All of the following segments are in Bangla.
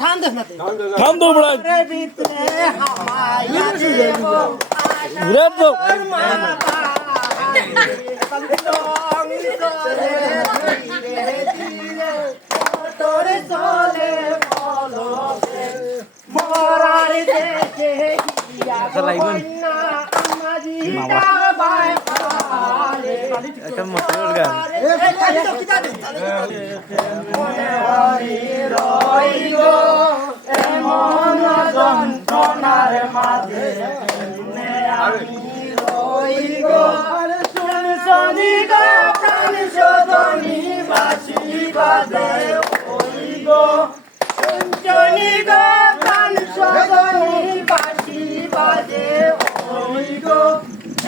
ঠান দো বড়া ঘুরে দো তোরে চলে বলো মরার দেশে কন্যা আমাজি বাই পালে একটা মোটর গান মনে হরি রই গো এমন যন্ত্রণার মাঝে আমি রই গো শুন শনি গো প্রাণ শোধনী বাসি বাজে ওই গো শুনছনি গো প্রাণ শোধনী বাসি বাজে ওই গো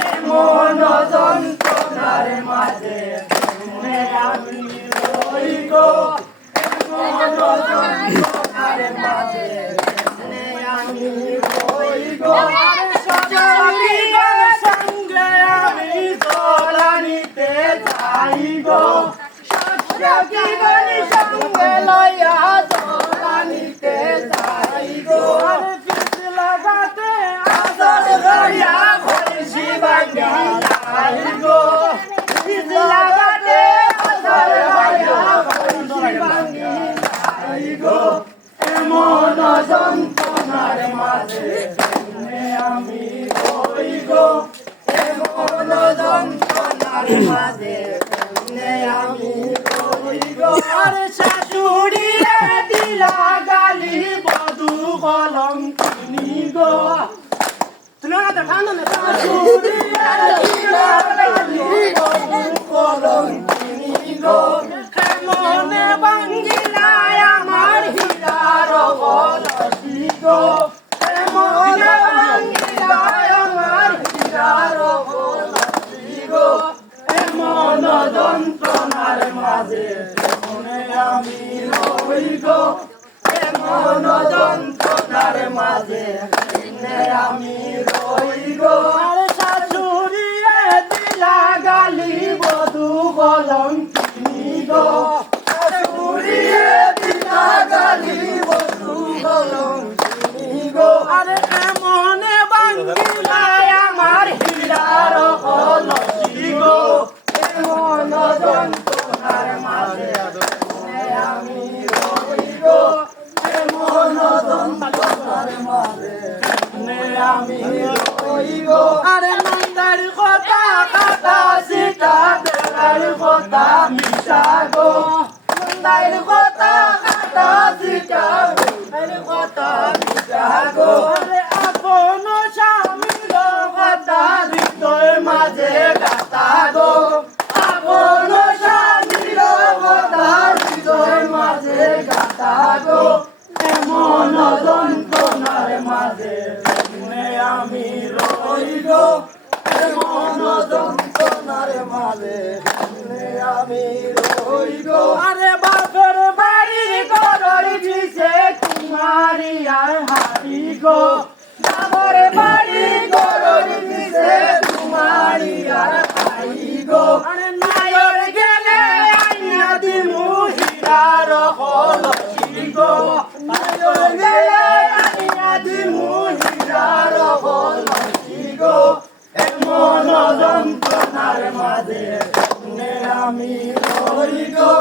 এমন যন্ত্রণার মাঝে আমি রই গো এমন যন্ত্রণার মাঝে আমি রই গো সজনী গো সঙ্গে আমি তোলানিতে যাই গো সখী গনি সঙ্গে লইয়া তোলানিতে যাই গো পিছ লাগাতে আদর লইয়া ভরসি ভাঙ্গি যাই গো পিছ লাগাতে আদর লইয়া ভরসি ভাঙ্গি যাই গো এমন যন্ত্রণার মাঝে আমি রই গো এমন যন্ত্রণার মাঝে আমি রই গো আর শাশুড়ি দিলা গালি বধু কলঙ্কিনী গো শাশুড়ি দিলা গালি বধু কলঙ্কিনী গো মনে বাঙ্গিলায় আমার হীরার কলসি গো মনে বাঙ্গিলায় আমার হীরার কলসি গো এমন যন্ত্রণার মাঝে মনে আমি রই গো এমন যন্ত্রণার মাঝে আমি রই গো আর শাশুড়ি দিলা গালি বধু কলঙ্কিনী গো শাশুড়ি দিলা গালি বধু কলঙ্কিনী গো আরে এমনে বাঙ্গিলায় আমার হীরার কলসি গো এমন যন্ত্রণার মাঝে আমি রই গো এমন যন্ত্রণার মাঝে আমি রই গো আরে নন্দার কথা কাটা সিটা বেলার কথা মিশা গো নন্দার কথা কাটা সিটা বেলার কথা মিশা গো আরে আপন স্বামীর কথা হৃদয় মাঝে গাতা গো আপন স্বামীর কথা হৃদয় মাঝে গাতা গো এমন যন্ত্রণার মাঝে আমি রই গো এমন যন্ত্রণার মাঝে আমি রই গো আরে বাপের বাড়ির ঘরের পিছে কুমারী আর হারি গো বাবার বাড়ি ঘরের পিছে কুমারী আর হারি গো আরে নায়র গেলে আইনা দিমু হীরার কলসি গো নায়র গেলে আইনা দিমু হীরার কলসি গো এমন যন্ত্রণার মাঝে আমি রই গো।